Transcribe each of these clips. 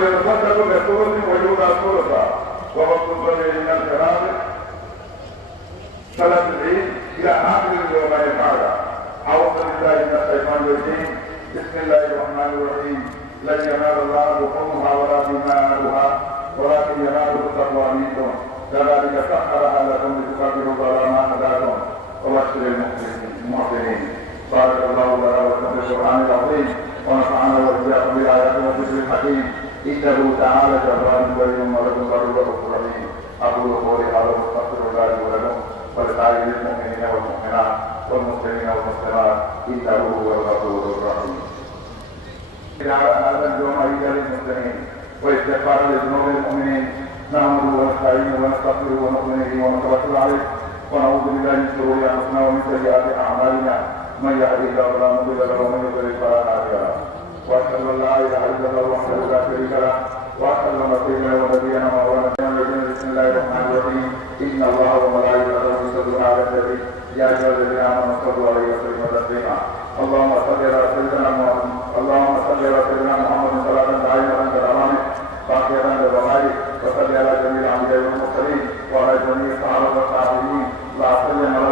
يتصدق بثلث ويؤتى الثلث ومكتوب من الكلام صلاة العيد إلى آخر اليوم بعد أعوذ بالله من الشيطان الرجيم بسم الله الرحمن الرحيم لن ينال الله لحومها ولا دماؤها ولكن يناله التقوى منكم كذلك سخرها لكم لتكبروا على ما هداكم وبشر المحسنين بارك الله لنا ولكم في القرآن العظيم ونفعنا وإياكم بالآيات والذكر الحكيم إنه تعالى جبار كريم ولكم غفور رحيم أقول قولي هذا واستغفر الله لي ولكم ولسائر المؤمنين والمؤمنات والمسلمين والمسلمات إنه هو الغفور الرحيم. على هذا اليوم أيها المسلمين واستغفار لذنوب المؤمنين نعمده ونستعينه ونستغفره ونؤمن به ونتوكل عليه ونعوذ بالله من شرور انفسنا ومن سيئات اعمالنا من يهده الله فلا مضل له ومن يضلل فلا هادي له واشهد ان لا اله الا الله وحده لا شريك له واشهد ان سيدنا ونبينا مولانا بسم الله الرحمن الرحيم ان الله وملائكته يصلون على النبي يا ايها الذين امنوا صلوا عليه وسلموا تسليما اللهم صل على سيدنا محمد اللهم صل على سيدنا محمد صلاه دائمه برحمتك باقيه ببوائك وصل على جميع الانبياء والمرسلين وعلى جميع الصحابه والتابعين لا سلم على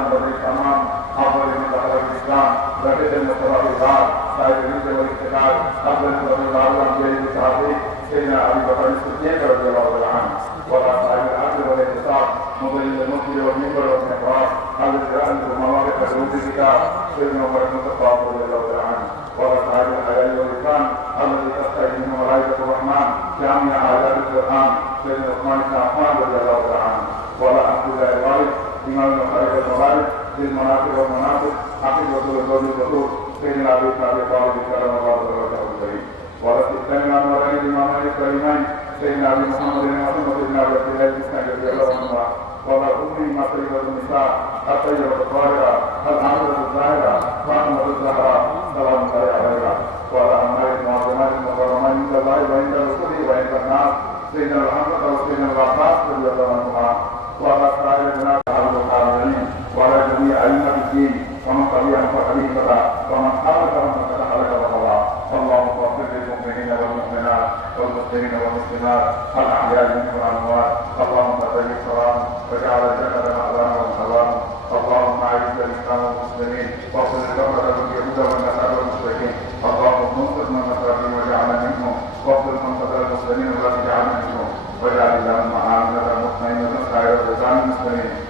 الاسلام رفيق المصطفى الغار صاحب الرزق والاقتدار افضل من رضي الله عن الانبياء والصحابه سيدنا ابي بكر الصديق رضي الله تعالى عنه وعلى صاحب العدل والاقتصاد مضل المسجد والمنبر والمحراب هذا الجلال والمواقف وسلوك الكتاب سيدنا عمر بن الخطاب رضي الله تعالى عنه وعلى صاحب الحياه والإكرام الذي تستعين منه ملائكه الرحمن جامع آيات القرآن سيدنا عثمان بن عفان رضي الله تعالى عنه وعلى عبد الله الوالد إمام المخالف المغارب للمناصب والمناصب حفيظ رسول الرسول الرسول سيدنا أبي طالب طالب كرم الله وجهه الكريم وعلى الثاني الأنورين الإمامين الكريمين سيدنا أبي محمد بن محمد وسيدنا أبي عبد الله بن رضي الله عنهما وعلى أمي ما سيدة النساء الطيبة الطاهرة العاملة الزاهرة فاطمة الزهراء سلام الله عليها وعلى أمهات المعظمات المكرمين عند الله وعند رسوله وعند الناس سيدنا محمد وسيدنا العباس رضي الله عنهما وعلى سائر الناس سبيلا وسبيلك ومن خالفهم فقد خلق وقضى اللهم اغفر للمؤمنين والمؤمنات والمسلمين والمسلمات الاحياء منهم والاموات اللهم طيب صلاهم واجعل الجنه مأواهم ومثواهم اللهم اعز الاسلام والمسلمين واصل الكفره واليهود والنصارى والمشركين اللهم انصر من نصرهم واجعل منهم واصل من قتل المسلمين ولا منهم واجعل اللهم عامله مطمئنا خير رضا المسلمين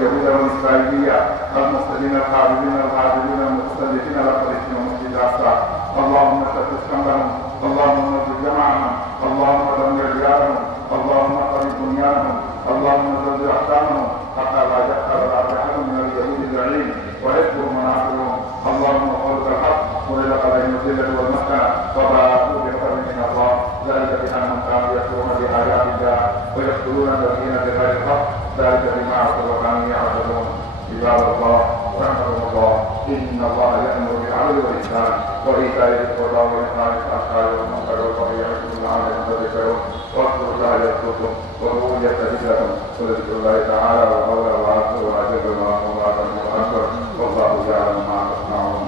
اليهود والإسرائيلية المسلمين الخارجين إن الله يأمر بالعدل والإحسان وإيتاء ذي القربى وإقام الأشعار والمنكر والبغي يعظكم لعلكم تذكرون واذكروا الله يذكركم وهو يستجيب لكم وذكر الله تعالى وقول العبد وأجر الله وأجر أكبر والله يعلم ما تصنعون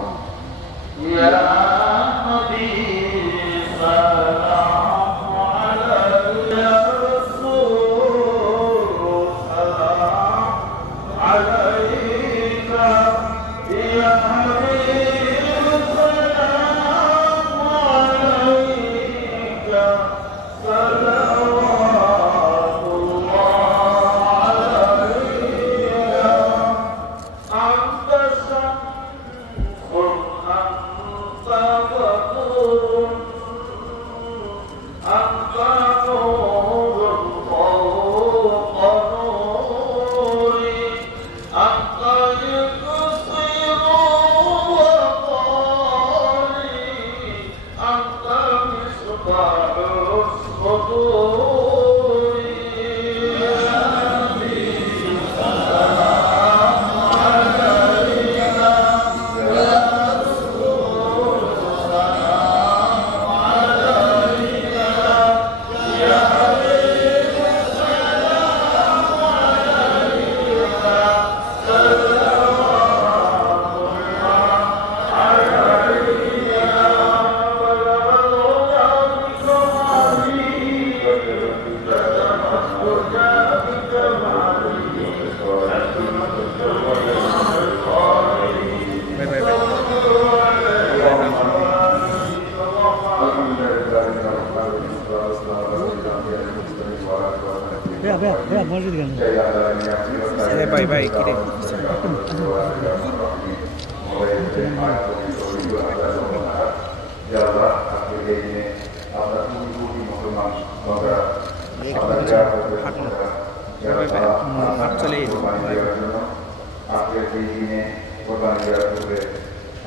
আজকের এই দিনে কোরবানি দেওয়ার পূর্বে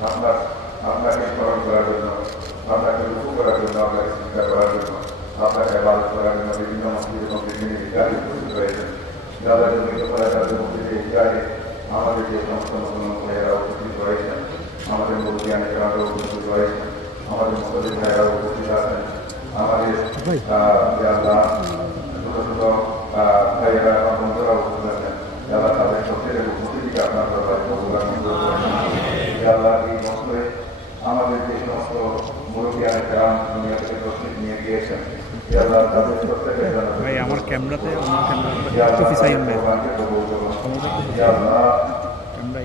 আপনার আপনাকে স্মরণ করার জন্য আপনাকে করার জন্য আপনাকে চিন্তা করার জন্য আপনাকে করার জন্য বিভিন্ন এবং উপস্থিত আমাদের যে সমস্ত মুসলমান ভাইয়েরা উপস্থিত হয়েছেন আমাদের মুরব্বিয়ানে কেরামরা উপস্থিত হয়েছেন আমাদের মুসলিম ভাইয়েরা উপস্থিত আছেন আমাদের ছোট ছোট ভাইয়েরা বন্ধুরা উপস্থিত আছেন যারা তাদের সত্যের উপস্থিতিকে আপনার দরবারে আর মঞ্জুর আল্লাহ এই বছরে আমাদের যে সমস্ত মুরব্বিয়ানে কেরাম দুনিয়া থেকে প্রস্তুত নিয়ে গিয়েছেন ভাই আমার ক্যামেরাতে আমার ক্যামেরা হে ফিসাইন ভাই।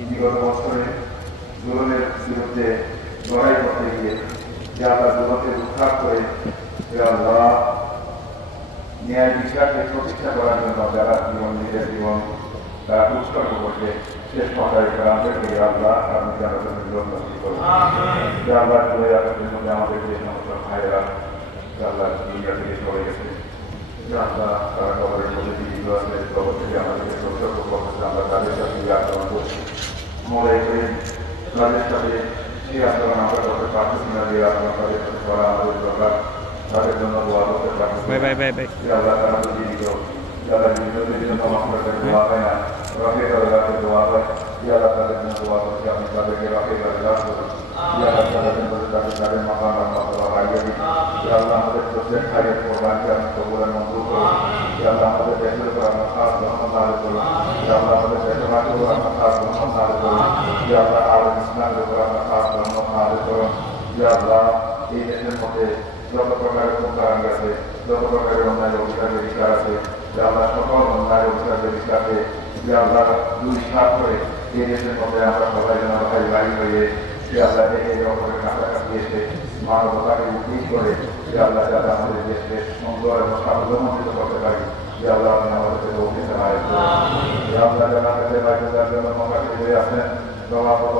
বিগত বছরে জুলুমের বিরুদ্ধে লড়াই করতে গিয়ে যে আল্লাহ জুলুমকে উদ্ধার করে আল্লাহ ন্যায় বিচারকে প্রতিষ্ঠা করার জন্য যারা জীবন নিজের জীবন তারা উৎসর্গ করবে শেষ পর্যায়ে গ্রামদেরকে আল্লাহ আপনি জন্য বিরোধ নষ্টি করুন আল্লাহ চলে আসাদের মধ্যে আমাদের যে সমস্ত ভাইয়েরা আল্লাহ দুনিয়া থেকে চলে গেছে। আল্লাহ তারা কবরের মধ্যে জীবিত আছে কবর থেকে আমাদেরকে সতর্ক করতেছে আমরা তাদের সাথে এই করছি। মনে তাদের সাথে সেই আচরণ আমরা করতে পারতেছি না যে আচরণ তাদের করা আমাদের দরকার তাদের জন্য দোয়া করতে পারতেছি ভাই ভাই ভাই Ya Allah তারা জীবিত Ya Allah জীবিতদের জন্য মহম্মদের দোয়া হয় না রফে দরগাতে দোয়া হয় Ya Allah তাদের জন্য দোয়া করছি আপনি তাদেরকে রফে দরগা করুন Ya Allah তাদের জন্য তাদের তাদের মাকাম মর্তবা বাড়িয়ে দিন Ya Allah আমাদের প্রত্যেক ভাইয়ের কোরবানকে আপনি কবুল মঞ্জুর করুন Ya Allah আমাদের দেশের উপর আপনার খাস রহমত নাযিল করুন Ya Allah আমাদের দেশের মাটির উপর আপনার খাস রহমত নাযিল করুন Ya Allah আলম ইসলামের উপর আপনার খাস Allah এই দেশের মধ্যে যত প্রকারের কুকারান আছে, যত প্রকারের অন্যায় অধিকারের বিচার আছে, যে আমরা সকল অন্যায় অধিকারের বিচারকে যে আমরা দুই সাত করে এই দেশের মধ্যে আমরা সবাই যেন ভাই ভাই হয়ে যে আল্লাহ একে অপরের কাছাকাছি এসে মানবতাকে উদ্দিন করে, যে আল্লাহ যাতে আমাদের দেশকে সুন্দর এবং সাবধানিত করতে পারি, যে আল্লাহ আল্লাহ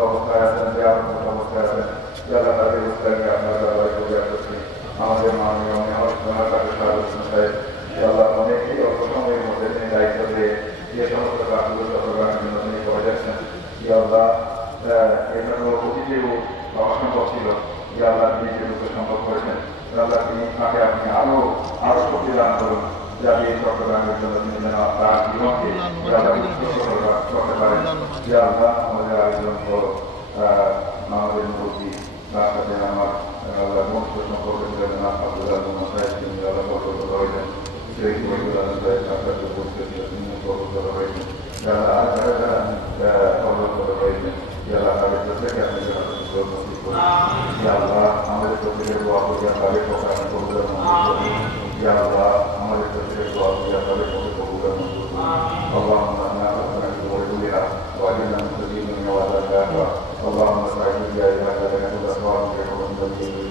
অবস্থায় আছেন, যে আবদ্ধ অবস্থায় আছেন যে আল্লাহ তাদের ইসলামকে আমরা দরবারে ঘুরে আসছি আমাদের মাননীয় কাছে সাহায্য সাহেব আল্লাহ অনেকেই অল্প সময়ের মধ্যে তিনি দায়িত্ব দিয়ে যে সমস্ত কাজগুলো চট্টগ্রামের জন্য তিনি করে যাচ্ছেন। আল্লাহ এখানে অতিথিও অসম্ভব ছিল যে আল্লাহ নিজের সম্ভব করেছেন। আল্লাহ তিনি তাকে আপনি আরও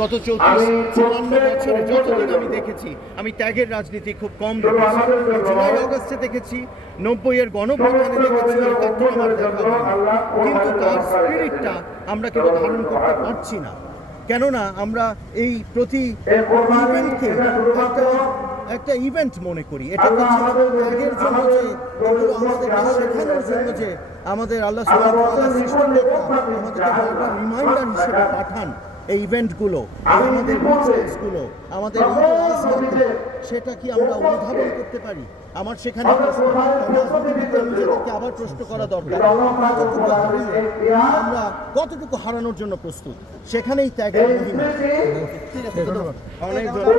গত চৌত্রিশ চুয়ান্ন বছরে যতদিন আমি দেখেছি আমি ত্যাগের রাজনীতি খুব কম দেখেছি। জুলাই অগস্টে দেখেছি নব্বইয়ের গণপ্রধানে দেখেছি আমার দেখা কিন্তু তার স্পিরিটটা আমরা কেউ ধারণ করতে পারছি না? কেননা আমরা এই প্রতি ইভেন্টকে একটা একটা ইভেন্ট মনে করি। এটা হচ্ছে ত্যাগের জন্য যে এগুলো শেখানোর জন্য যে আমাদের আল্লাহ সৃষ্টিকর্তা আমাদেরকে একটা রিমাইন্ডার হিসেবে পাঠান। এই ইভেন্টগুলো আমাদেরগুলো আমাদের সেটা কি আমরা অনুধাবন করতে পারি? আমার সেখানে আবার প্রশ্ন করা দরকার। কতটুকু আমরা কতটুকু হারানোর জন্য প্রস্তুত? সেখানেই ত্যাগের মহিমা। ধন্যবাদ। অনেক ধন্যবাদ।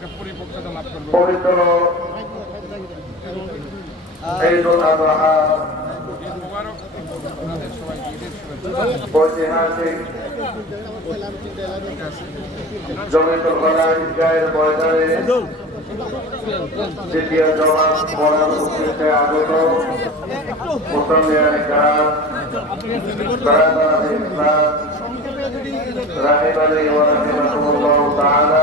একটা পরিপক্কতা লাভ করবে। জমিতুল কলা ঈদগাহের ময়দানে দ্বিতীয় জবাব পড়ার উদ্দেশ্যে আগত মুসলমান গ্রাম সাহাবাহ ওয়া রাহিমাহুল্লাহ তাআলা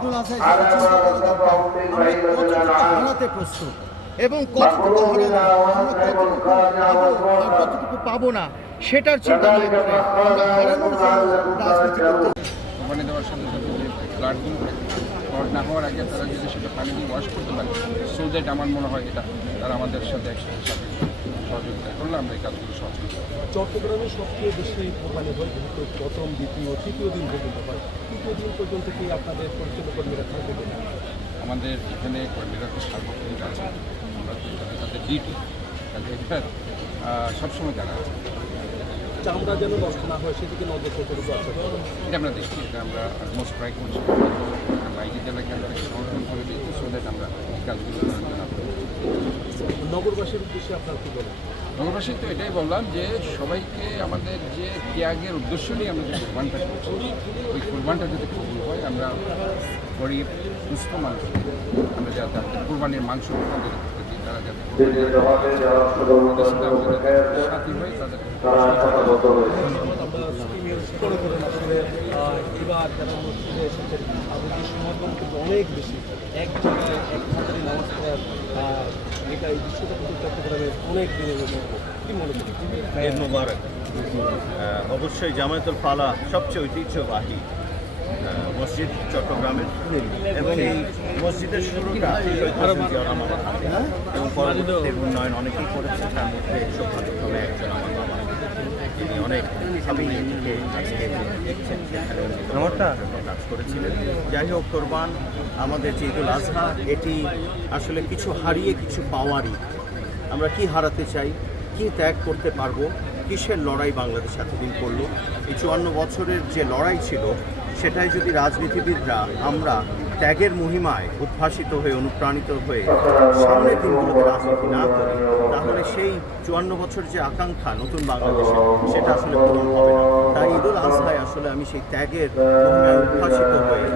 ফুটবল আছে হারাতে প্রস্তুত? এবং কতটুকু কতটুকু পাবো না সেটার চিন্তা মানে দেওয়ার সাথে হওয়ার আগে তারা সেটা ওয়াশ সো দ্যাট আমার মনে হয় এটা তারা আমাদের সাথে একসাথে সহযোগিতা করলে আমরা এই কাজগুলো সহজ চট্টগ্রামে সবচেয়ে বেশি কোরবানি হয় যেহেতু প্রথম দ্বিতীয় তৃতীয় দিন পর্যন্ত হয়। তৃতীয় দিন পর্যন্ত কি আপনাদের পরিচালক কর্মীরা থাকবে কিনা? আমাদের এখানে কর্মীরা তো সার্বক্ষণিক আছে আমরা তাদের ডিউটি এটা আহ, সবসময় জানা আছে চামড়া যেন নষ্ট না হয় সেদিকে নজর কতটুকু আছে? এটা আমরা দেখছি এটা আমরা অলমোস্ট ট্রাই করছি। বাইকে জেলা কেন্দ্র থেকে সমর্থন করে দিচ্ছি সো দ্যাট আমরা এই কাজগুলো নগরবাসীর উদ্দেশ্যে আপনার কী বলেন? নগরবাসী তো এটাই বললাম যে সবাইকে আমাদের যে ত্যাগের উদ্দেশ্য নিয়ে আমরা যে কোরবানটা করছি ওই কোরবানটা যদি কবুল হয় আমরা গরিব সুস্থ মানুষ আমরা যাতে আমাদের কোরবানির মাংস তাদের তারা যাতে যারা আমাদের সাথে হয় তাদের এবার যারা মসজিদে এসেছেন তাদের সমাগম কিন্তু অনেক বেশি। এক জায়গায় এক নামাজ এটা এই বিশ্বকাপ চট্টগ্রামের অনেক দিনের কি মনে করি অবশ্যই জামায়াতুল ফালা সবচেয়ে ঐতিহ্যবাহী মসজিদ চট্টগ্রামের এবং এই মসজিদের শুরুটা হাতে। এবং পরাজিত উন্নয়ন অনেকেই করেছে তার মধ্যে সৌভাগ্যক্রমে একজন আমার অনেক আজকে দেখছেন সেখানে কাজ করেছিলেন। যাই হোক কোরবান আমাদের যে ঈদুল আজহা এটি আসলে কিছু হারিয়ে কিছু পাওয়ারই। আমরা কি হারাতে চাই কি ত্যাগ করতে পারব কিসের লড়াই বাংলাদেশ এতদিন করল? এই চুয়ান্ন বছরের যে লড়াই ছিল সেটাই যদি রাজনীতিবিদরা আমরা ত্যাগের মহিমায় উদ্ভাসিত হয়ে, অনুপ্রাণিত হয়ে সামনের দিনগুলোতে রাজনীতি না করি, তাহলে সেই চুয়ান্ন বছর যে আকাঙ্ক্ষা নতুন বাংলাদেশে, সেটা আসলে পূরণ হবে না। তাই ঈদুল আজহায় আসলে আমি সেই ত্যাগের মহিমায় উদ্ভাসিত হয়ে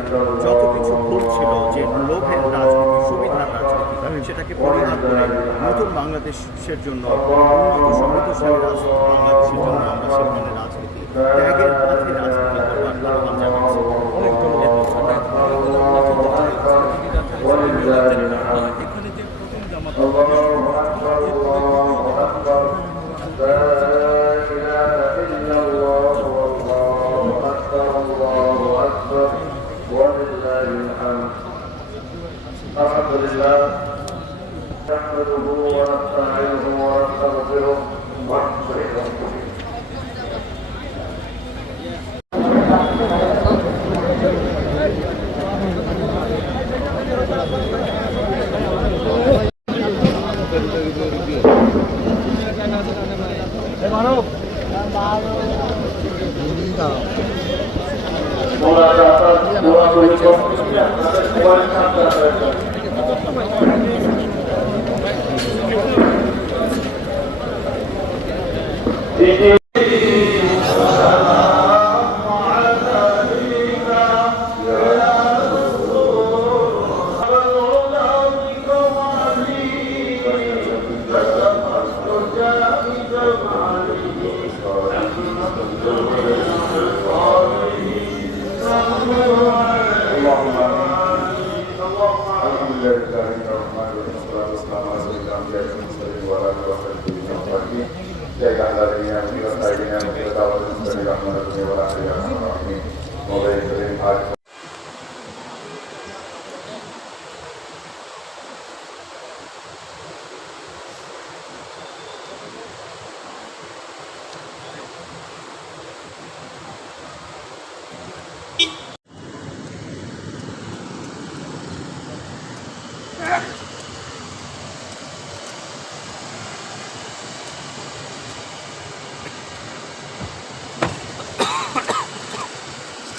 যত কিছু ভুল ছিল যে লোভের রাজনীতি, সুবিধার রাজনীতি, সেটাকে পরিহার করে নতুন বাংলাদেশের জন্য, উন্নত, সমৃদ্ধশালী রাজনীতি, বাংলাদেশের জন্য আমরা সেখানে রাজনীতি, ত্যাগের পথে الحمد لله نحمده ونستعينه ونستغفره ونستغفره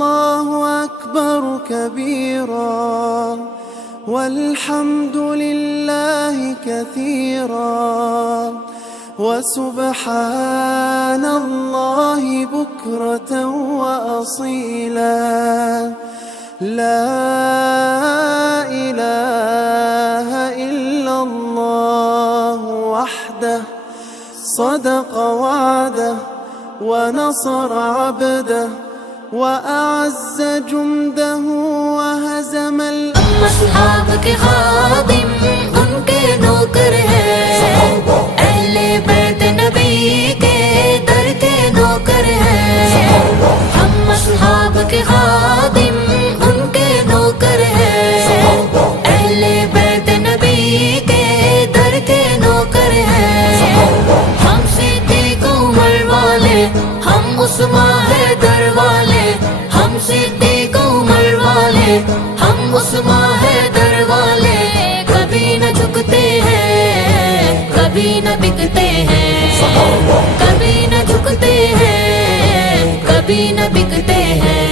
الله أكبر كبيرا والحمد لله كثيرا. وسبحان الله بكرة وأصيلا. لا إله إلا الله وحده صدق وعده ونصر عبده. وأعز جنده وهزم الأم أصحابك غاضم أنك نوكر هي أهل بيت نبيك कभी न बिकते हैं।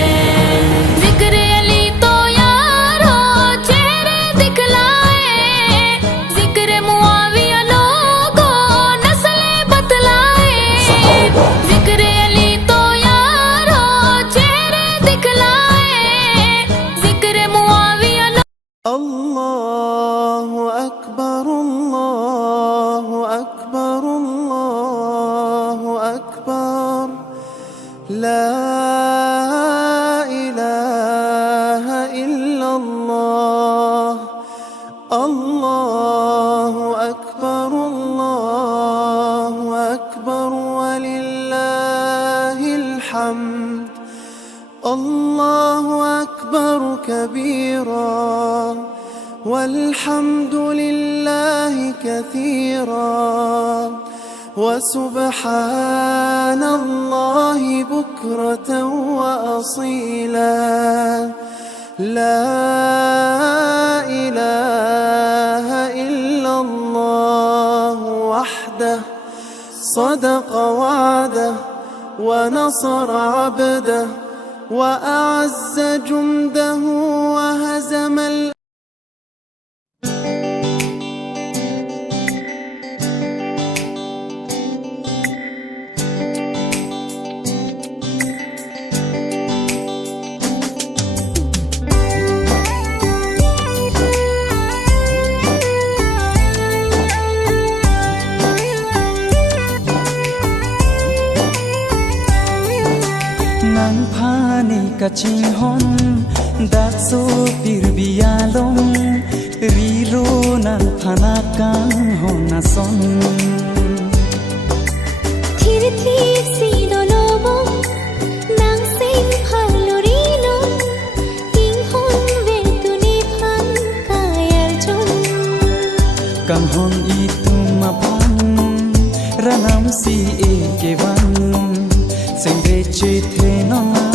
كبيرا والحمد لله كثيرا. وسبحان الله بكرة وأصيلا. لا إله إلا الله وحده صدق وعده ونصر عبده. وأعز جنده وهزم Kamhon itu mapan Ranam si e kevan Sengre che te nongai